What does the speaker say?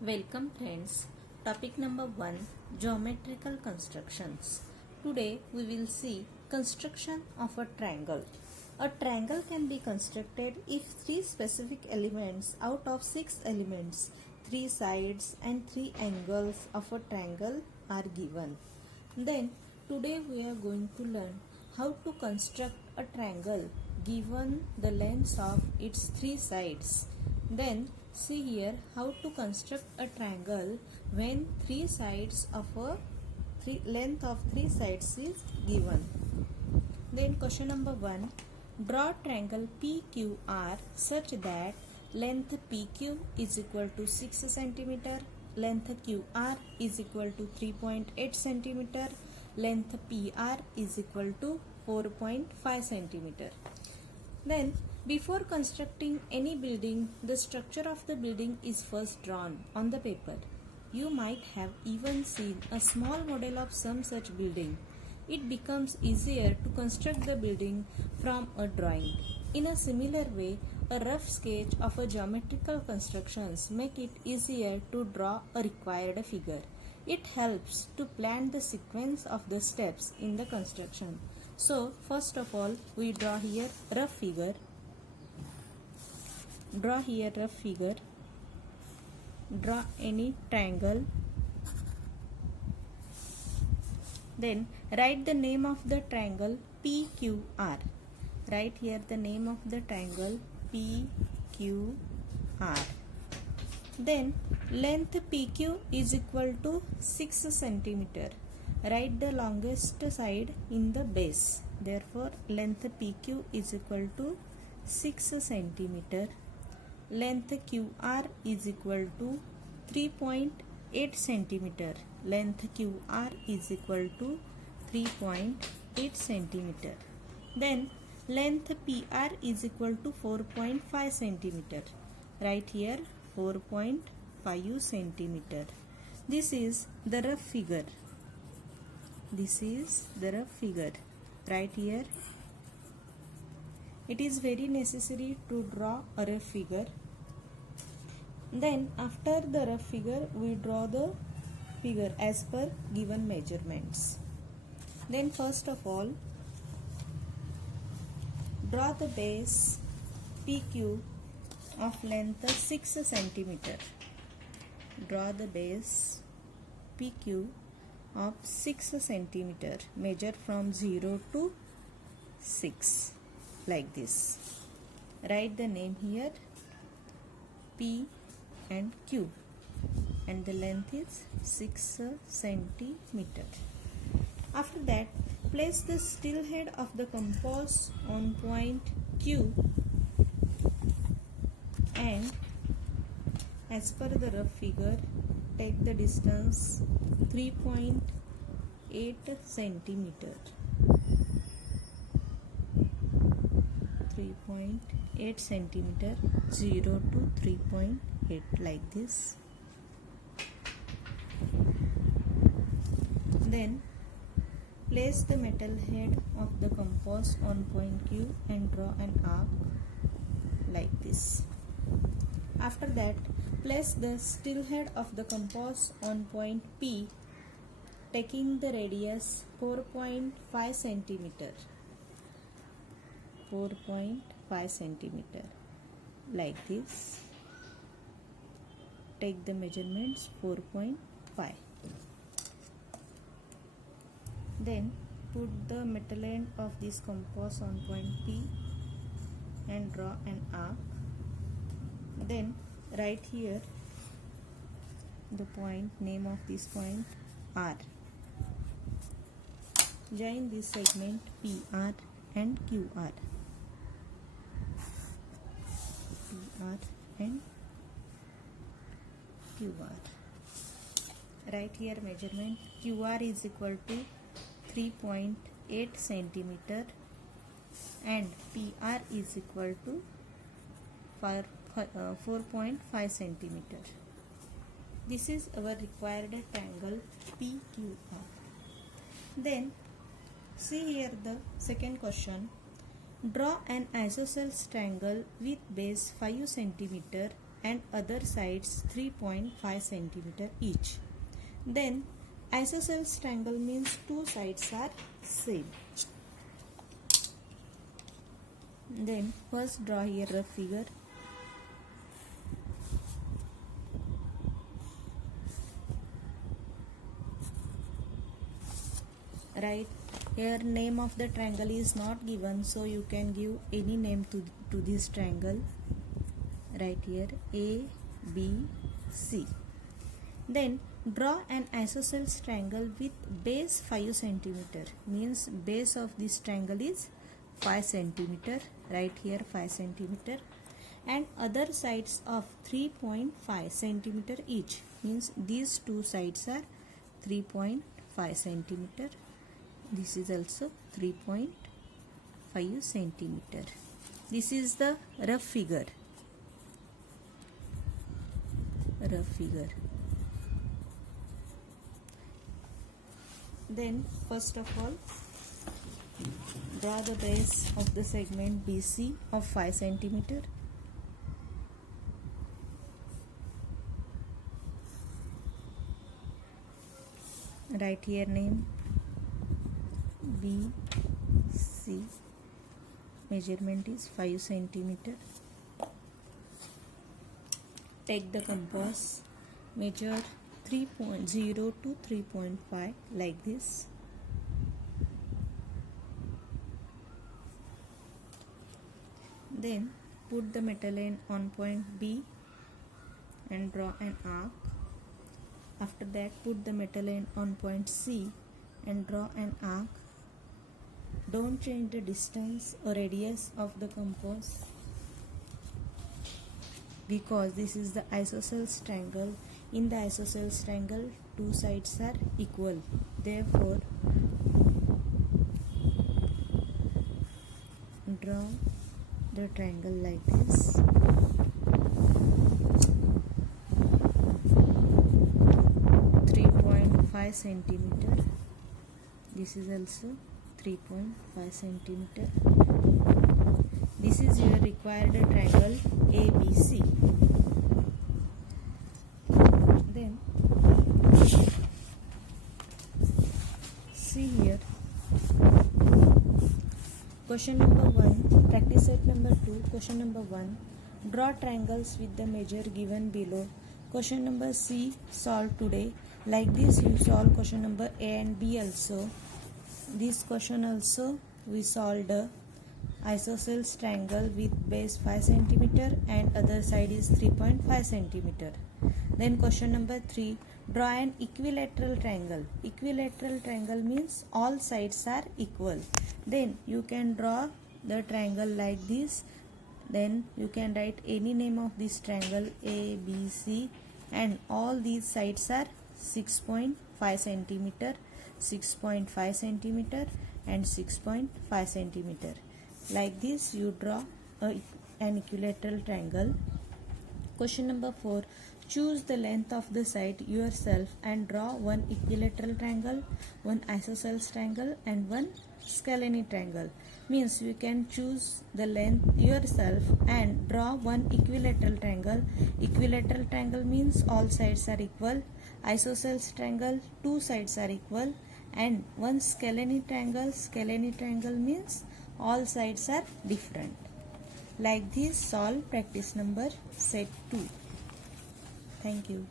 Welcome friends. Topic number 1, Geometrical constructions. Today we will see construction of a triangle. A triangle can be constructed if 3 specific elements out of 6 elements, 3 sides and 3 angles of a triangle are given. Then today we are going to learn how to construct a triangle given the lengths of its 3 sides. Then see here how to construct a triangle when 3 sides of a length of 3 sides is given. Then question number 1, draw triangle PQR such that length PQ is equal to 6 cm, length QR is equal to 3.8 cm, length PR is equal to 4.5 cm. Then before constructing any building, the structure of the building is first drawn on the paper. You might have even seen a small model of some such building. It becomes easier to construct the building from a drawing. In a similar way, a rough sketch of a geometrical constructions make it easier to draw a required figure. It helps to plan the sequence of the steps in the construction. So, first of all, we draw here rough figure. Draw here rough figure. Draw any triangle. Then write the name of the triangle PQR. Write here the name of the triangle PQR. Then length PQ is equal to 6 cm. Write the longest side in the base. Therefore, length PQ is equal to 6 cm. Length QR is equal to 3.8 cm. Length QR is equal to 3.8 cm. Then length PR is equal to 4.5 cm. Write here 4.5 cm. This is the rough figure. This is the rough figure. Right here. It is very necessary to draw a rough figure. Then after the rough figure, we draw the figure as per given measurements. Then first of all, draw the base PQ of length 6 cm. Draw the base PQ of 6 cm. Measure from 0 to 6 like this. Write the name here P and Q, and the length is 6 cm. After that, place the still head of the compass on point Q, and as per the rough figure, take the distance 3.8 cm. 3.8 cm, 0 to 3.8 like this. Then place the metal head of the compass on point Q and draw an arc like this. After that, place the still head of the compass on point P, taking the radius 4.5 cm. 4.5 cm like this. Take the measurements 4.5. Then put the metal end of this compass on point P and draw an arc. Then write here the point, name of this point R. Join this segment PR and QR. PR and QR. Write here measurement QR is equal to 3.8 cm and PR is equal to 4.5 cm. This is our required triangle PQR. Then see here the second question. Draw an isosceles triangle with base 5 cm and other sides 3.5 centimeter each. Then isosceles triangle means two sides are same. Then first draw here a figure. Right here name of the triangle is not given, so you can give any name to this triangle. Right here A, B, C. Then draw an isosceles triangle with base 5 centimeter. Means base of this triangle is 5 centimeter. Right here 5 centimeter. And other sides of 3.5 centimeter each. Means these two sides are 3.5 centimeter. This is also 3.5 centimeter. This is the rough figure. Then first of all, draw the base of the segment BC of 5 centimeter. Write here name BC. Measurement is 5 centimeter. Take the compass. Measure 3.0 to 3.5 like this. Then put the metal end on point B and draw an arc. After that put the metal end on point C and draw an arc. Don't change the distance or radius of the compass because this is the isosceles triangle. In the isosceles triangle, two sides are equal. Therefore, draw the triangle like this. Centimeter. This is also 3.5 centimeter. This is your required triangle ABC. Then see here question number 1, practice set number 2. Question number 1, draw triangles with the measure given below. Question number C, solve today. Like this you solve question number A and B also. This question also we solved a isosceles triangle with base 5 centimeter and other side is 3.5 centimeter. Then question number 3, draw an equilateral triangle. Equilateral triangle means all sides are equal. Then you can draw the triangle like this. Then you can write any name of this triangle A, B, C, and all these sides are 6.5 centimeter, 6.5 centimeter and 6.5 centimeter. Like this you draw an equilateral triangle. Question number 4, choose the length of the side yourself and draw one equilateral triangle, one isosceles triangle and one scalene triangle. Means you can choose the length yourself and draw one equilateral triangle. Equilateral triangle means all sides are equal. Isosceles triangle, two sides are equal, and one scalene triangle. Scalene triangle means all sides are different. Like this solve practice number set 2. Thank you.